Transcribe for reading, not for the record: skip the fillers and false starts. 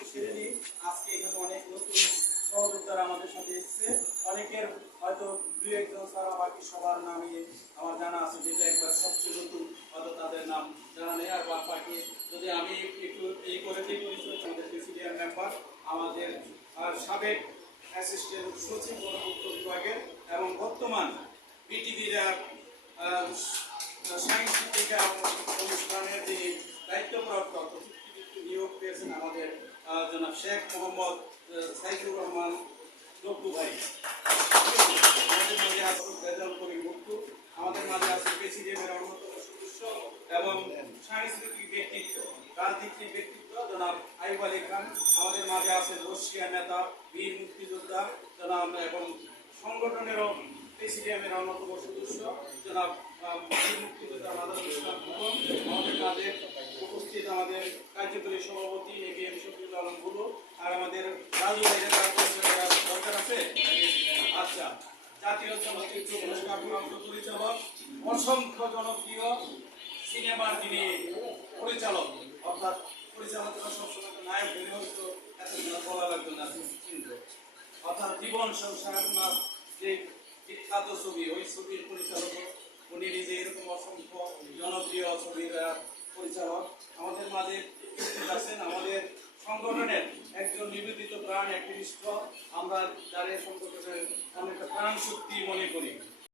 একটু সেরে নিই। আজকে এখানে অনেক নতুন সহযোদ্ধারা আমাদের সাথে এসেছে। অনেকের হয়তো দুই একজন ছাড়া বাকি সবার নামই আমার জানা আছে, যেটা একবার সবচেয়ে নতুন হয়তো তাদের নাম জানা নেই। আর বাকি যদি আমি একটু এই করে দিই, পরিচয় আমাদের প্রেসিডিয়াম মেম্বার, আমাদের সাবেক অ্যাসিস্ট্যান্ট সচিব গণপূর্ত বিভাগের এবং বর্তমান বিটিভির সাংস্কৃতিক অনুষ্ঠানের যিনি দায়িত্বপ্রাপ্ত নিয়োগ পেয়েছেন আমাদের জনাব শেখ মোহাম্মদ সাইফুর রহমান লক্কু ভাই। আমাদের মাঝে আছে রেজাউল করিম মুক্তু, আমাদের মাঝে আছে প্রেসিডিয়ামের অন্যতম সদস্য এবং সাংস্কৃতিক ব্যক্তিত্ব, রাজনীতিক ব্যক্তিত্ব জনাব আইব আলী খান। আমাদের মাঝে আছে রশিয়া নেতা, বীর মুক্তিযোদ্ধা জনাব এবং সংগঠনেরও প্রেসিডিয়ামের অন্যতম সদস্য জনাব বীর মুক্তিযোদ্ধা মাদার ইসলাম খোকন। আমাদের মাঝে উপস্থিত আমাদের কার্যকরী সভাপতি এবিএম শফিউল আলম গুলো, আর আমাদের রাজু ভাইয়ের দরকার আছে। আচ্ছা, জাতীয় চলচ্চিত্র পুরস্কার প্রাপ্ত পরিচালক, অসংখ্য জনপ্রিয় সিনেমার যিনি পরিচালক, অর্থাৎ পরিচালকরা সবসময় নায়ক হলে হয়তো এত বলা লাগতো না, চিন্তা অর্থাৎ জীবন সংসার যে বিখ্যাত ছবি, ওই ছবির পরিচালক উনি নিজে। এরকম অসংখ্য জনপ্রিয় ছবির পরিচালক আমাদের মাঝে আছেন। আমাদের সংগঠনের একজন নিবেদিত প্রাণ অ্যাক্টিভিস্ট, আমরা যারা সংগঠনের অনেকটা প্রাণ শক্তি মনে করি।